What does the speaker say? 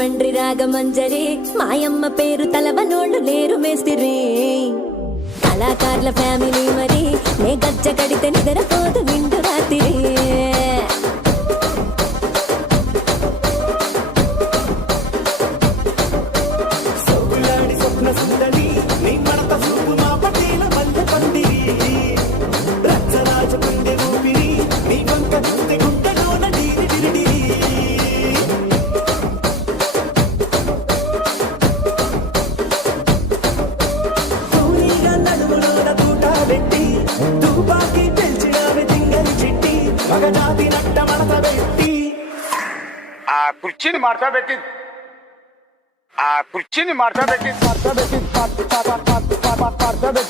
రాజమండ్రి రాగమంజరి మాయమ్మ పేరు తలవనోళ్ళు లేరు మేస్తిరి కళాకారుల ఫ్యామిలీ మరి నే గజ్జ కడితే నిద్రపోదు నిండు రాత్రి ఆ కుర్చీని మార్చబెట్టి